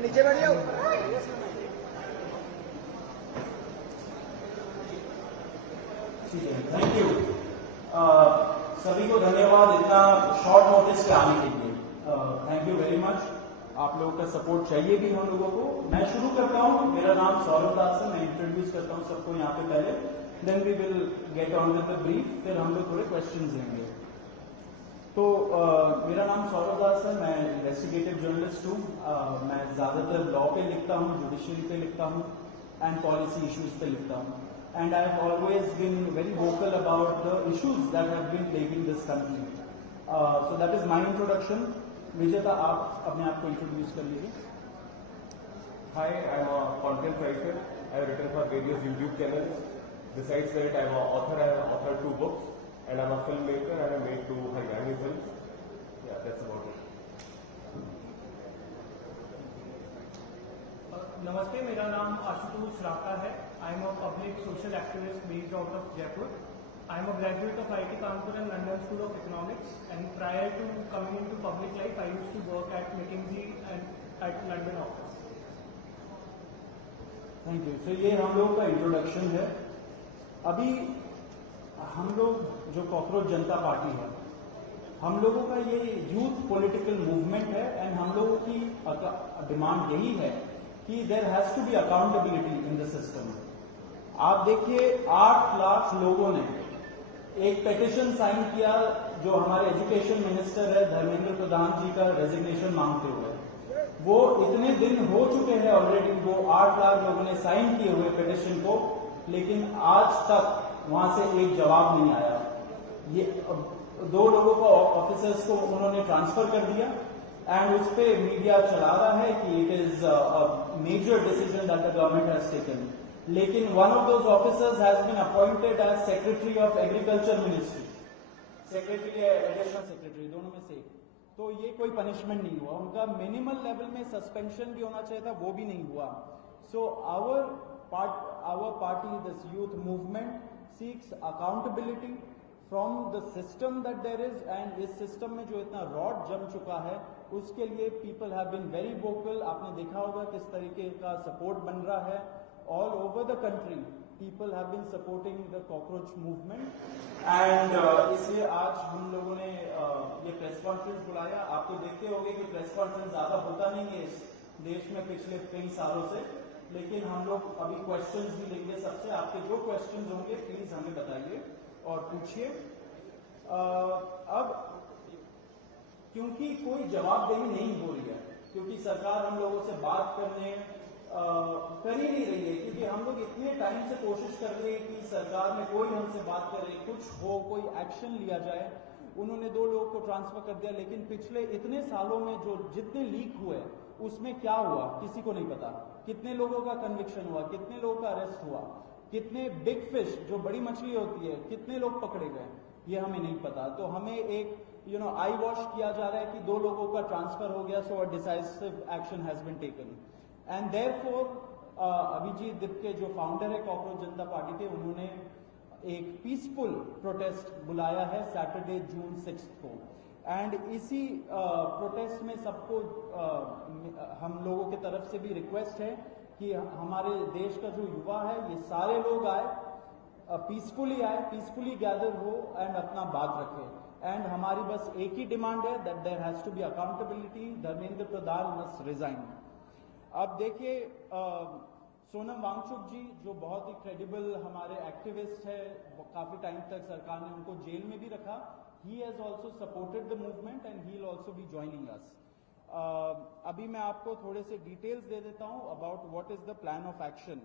नीचे बैठ जाओ। थैंक यू सभी को धन्यवाद इतना शॉर्ट नोटिस पे आने के लिए। Thank you very much. आप लोगों का सपोर्ट चाहिए भी हम लोगों को। मैं शुरू करता हूँ। मेरा नाम सौरभ दास है। मैं इंट्रोड्यूस करता हूँ सबको यहाँ पे पहले, then we will get on with the brief, फिर हम लोग थोड़े क्वेश्चंस लेंगे। तो मेरा नाम सौरभ दास है। मैं इन्वेस्टिगेटिव जर्नलिस्ट हूँ। मैं ज्यादातर लॉ पे लिखता हूँ, जुडिशरी पे लिखता हूँ एंड पॉलिसी इश्यूज पे लिखता हूँ। And I have always been very vocal about the issues that have been plaguing this country. So that is my introduction. Vijeta, आप अपने आप को इंट्रोड्यूस कर लीजिए। Hi, I'm a content writer. I have written for various YouTube channels. Besides that, I'm an author. I have authored 2 books, and I'm a filmmaker. I have made 2 Haryani films. Yeah, that's about it. नमस्ते, मेरा नाम आशुतोष राका है। I am a public social activist based out of Jaipur. I am a graduate of IIT Kanpur and London School of Economics, and prior to coming into public life, I used to work at McKinsey and at London office. Thank you. सो ये हम लोग का introduction है। अभी हम लोग जो कॉकरोच जनता पार्टी है, हम लोगों का ये यूथ पॉलिटिकल मूवमेंट है एंड हम लोगों की डिमांड यही है कि there has to be accountability in the system. आप देखिए 8 लाख लोगों ने एक पेटिशन साइन किया जो हमारे एजुकेशन मिनिस्टर है धर्मेंद्र प्रधान जी का रेजिग्नेशन मांगते हुए। वो इतने दिन हो चुके हैं ऑलरेडी, वो 8 लाख लोगों ने साइन किए हुए पेटिशन को, लेकिन आज तक वहां से एक जवाब नहीं आया। ये 2 लोगों को ऑफिसर्स को उन्होंने ट्रांसफर कर दिया एंड उस पर मीडिया चला रहा है कि it is a major decision that the government has taken. लेकिन one of those officers has been appointed as secretary of agriculture ministry, secretary या एडिशनल सेक्रेटरी, दोनों में से। तो ये कोई पनिशमेंट नहीं हुआ। उनका मिनिमल लेवल में सस्पेंशन भी होना चाहिए था, वो भी नहीं हुआ। So our party, this youth movement seeks accountability from the system that there is, and इस सिस्टम में जो इतना रॉड जम चुका है उसके लिए people have been very vocal. आपने देखा होगा किस तरीके का सपोर्ट बन रहा है all over the country. People have been supporting the cockroach movement and इसलिए आज हम लोगों ने ये प्रेस कॉन्फ्रेंस बुलाया। आप तो देखते होंगे कि प्रेस कॉन्फ्रेंस ज्यादा होता नहीं है इस देश में पिछले कई सालों से, लेकिन हम लोग अभी क्वेश्चंस भी लेंगे सबसे। आपके जो क्वेश्चंस होंगे प्लीज हमें बताइए और पूछिए। अब क्योंकि कोई जवाबदेही नहीं हो रही है, क्योंकि सरकार हम लोगों से बात करने कर ही नहीं रही है, क्योंकि हम लोग इतने टाइम से कोशिश कर रहे हैं कि सरकार में कोई हमसे बात करे, कुछ हो, कोई एक्शन लिया जाए। उन्होंने 2 लोगों को ट्रांसफर कर दिया, लेकिन पिछले इतने सालों में जो जितने लीक हुए उसमें क्या हुआ किसी को नहीं पता। कितने लोगों का कन्विक्शन हुआ, कितने लोगों का अरेस्ट हुआ, कितने बिग फिश जो बड़ी मछली होती है कितने लोग पकड़े गए, ये हमें नहीं पता। तो हमें एक आई वॉश किया जा रहा है कि 2 लोगों का ट्रांसफर हो गया, so a decisive action has been taken. And therefore Abhijit Dipke जो फाउंडर है कॉकरोच जनता पार्टी के, उन्होंने एक पीसफुल प्रोटेस्ट बुलाया है सैटरडे जून 6 को। एंड इसी प्रोटेस्ट में सबको हम लोगों की तरफ से भी रिक्वेस्ट है कि हमारे देश का जो युवा है ये सारे लोग आए, पीसफुली आए, पीसफुली गैदर हो एंड अपना बात रखें। एंड हमारी बस एक ही डिमांड है that there has to be accountability, Dharmendra Pradhan must resign. अब देखिए सोनम वांगचुक जी जो बहुत ही क्रेडिबल हमारे एक्टिविस्ट है, काफी टाइम तक सरकार ने उनको जेल में भी रखा। He has also supported the movement and he will also be joining us. अभी मैं आपको थोड़े से डिटेल्स दे देता हूं about what is the plan of action.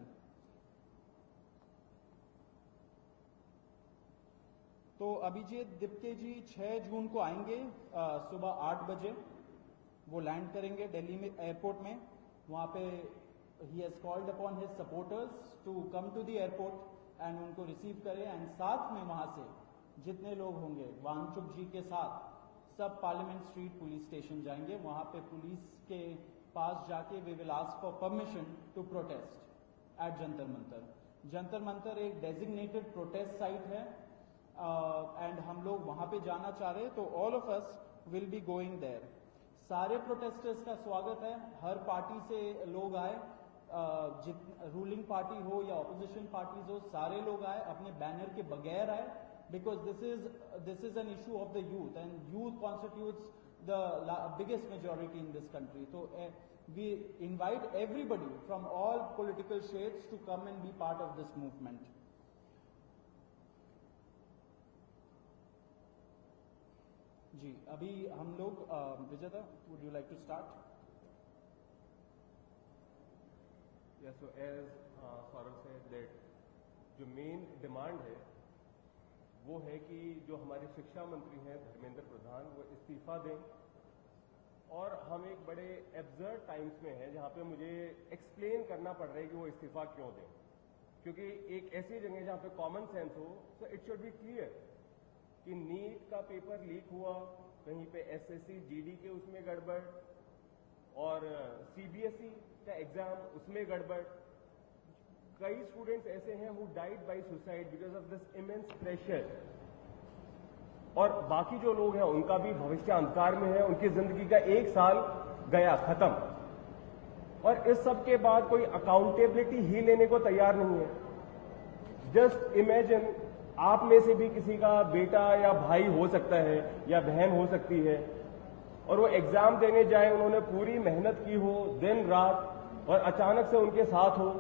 तो अभिजीत दिप्के जी 6 जून को आएंगे सुबह 8 बजे। वो लैंड करेंगे दिल्ली में एयरपोर्ट में। वहां पे he has called upon his supporters to come to the airport and उनको रिसीव करें। एंड साथ में वहां से जितने लोग होंगे वांगचुक जी के साथ सब पार्लियामेंट स्ट्रीट पुलिस स्टेशन जाएंगे। वहां पे पुलिस के पास जाके we will ask for permission to protest at Jantar Mantar. Jantar Mantar एक डेजिग्नेटेड प्रोटेस्ट साइट है एंड हम लोग वहां पे जाना चाह रहे हैं, तो all of us will be going there. सारे प्रोटेस्टर्स का स्वागत है, हर पार्टी से लोग आए, रूलिंग पार्टी हो या ऑपोजिशन पार्टीज हो, सारे लोग आए, अपने बैनर के बगैर आए, because this is an issue of the youth and youth constitutes the biggest majority in this country. So we invite everybody from all political shades to come and be part of this movement. जी, अभी हम लोग विजेता, would you like to start? Yeah, so as Saurav said that जो main demand है वो है कि जो हमारे शिक्षा मंत्री हैं धर्मेंद्र प्रधान, वो इस्तीफा दें। और हम एक बड़े एब्सर्ड टाइम्स में हैं जहां पे मुझे एक्सप्लेन करना पड़ रहा है कि वो इस्तीफा क्यों दें, क्योंकि एक ऐसी जगह जहां पे कॉमन सेंस हो, so it should be clear कि नीट का पेपर लीक हुआ, कहीं पे एसएससी जीडी के उसमें गड़बड़, और सीबीएसई का एग्जाम उसमें गड़बड़। कई स्टूडेंट्स ऐसे हैं who died by suicide because of this immense pressure, और बाकी जो लोग हैं उनका भी भविष्य अंधकार में है, उनकी जिंदगी का 1 साल गया खत्म, और इस सब के बाद कोई अकाउंटेबिलिटी ही लेने को तैयार नहीं है। जस्ट इमेजिन, आप में से भी किसी का बेटा या भाई हो सकता है या बहन हो सकती है, और वो एग्जाम देने जाए, उन्होंने पूरी मेहनत की हो दिन रात, और अचानक से उनके साथ हो,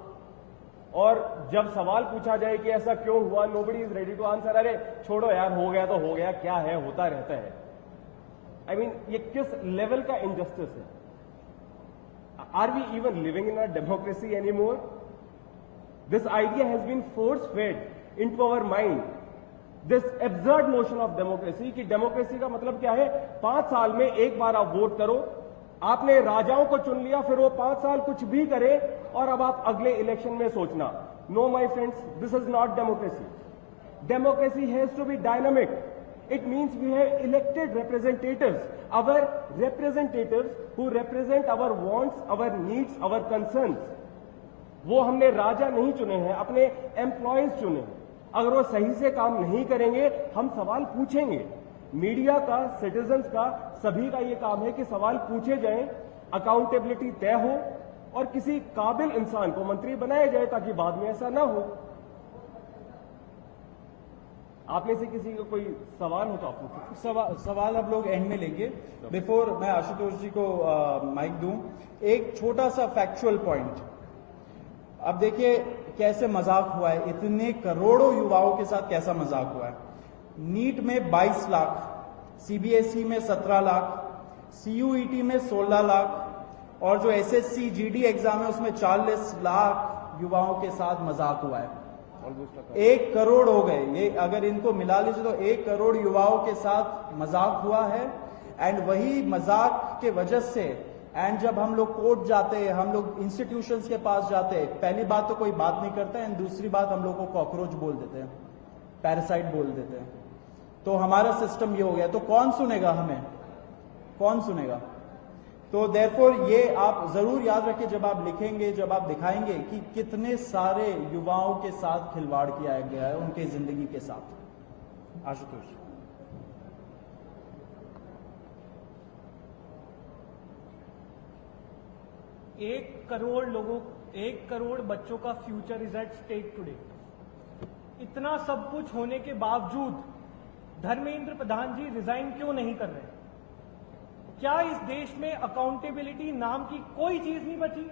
और जब सवाल पूछा जाए कि ऐसा क्यों हुआ, nobody is ready to answer. अरे छोड़ो यार, हो गया तो हो गया, क्या है, होता रहता है। आई मीन, ये किस लेवल का इनजस्टिस है? Are we even living in a democracy any more? This idea has been force fed into our mind, this absurd notion of democracy, कि डेमोक्रेसी का मतलब क्या है? 5 साल में एक बार आप वोट करो, आपने राजाओं को चुन लिया, फिर वो 5 साल कुछ भी करे, और अब आप अगले इलेक्शन में सोचना। No my friends, this is not democracy. Democracy has to be dynamic. It means we have elected representatives, our representatives who represent our wants, our needs, our concerns. वो हमने राजा नहीं चुने हैं, अपने एम्प्लॉयज चुने हैं। अगर वो सही से काम नहीं करेंगे, हम सवाल पूछेंगे। मीडिया का, सिटीजन्स का, सभी का ये काम है कि सवाल पूछे जाएं, अकाउंटेबिलिटी तय हो, और किसी काबिल इंसान को मंत्री बनाया जाए ताकि बाद में ऐसा ना हो। आप में से किसी का कोई सवाल हो तो आप पूछिए। सवाल अब लोग एंड में लेंगे। बिफोर मैं आशुतोष जी को माइक दूं, एक छोटा सा फैक्चुअल पॉइंट। अब देखिए कैसे मजाक हुआ है, इतने करोड़ों युवाओं के साथ कैसा मजाक हुआ है। नीट में 22 लाख, सीबीएसई में 17 लाख, सीयूईटी में 16 लाख, और जो एसएससी जीडी एग्जाम है उसमें 40 लाख युवाओं के साथ मजाक हुआ है। 1 करोड़ हो गए ये, अगर इनको मिला लीजिए तो 1 करोड़ युवाओं के साथ मजाक हुआ है। एंड वही मजाक के वजह से, एंड जब हम लोग कोर्ट जाते हैं, हम लोग इंस्टीट्यूशंस के पास जाते हैं, पहली बात तो कोई बात नहीं करता है, एंड दूसरी बात हम लोग को कॉकरोच बोल देते हैं, पैरासाइट बोल देते हैं। तो हमारा सिस्टम ये हो गया, तो कौन सुनेगा हमें, कौन सुनेगा? तो देयरफॉर ये आप जरूर याद रखिए जब आप लिखेंगे, जब आप दिखाएंगे कि कितने सारे युवाओं के साथ खिलवाड़ किया गया है, उनके जिंदगी के साथ। आशुतोष। एक करोड़ बच्चों का future is at stake today. इतना सब कुछ होने के बावजूद धर्मेंद्र प्रधान जी रिजाइन क्यों नहीं कर रहे? क्या इस देश में अकाउंटेबिलिटी नाम की कोई चीज नहीं बची?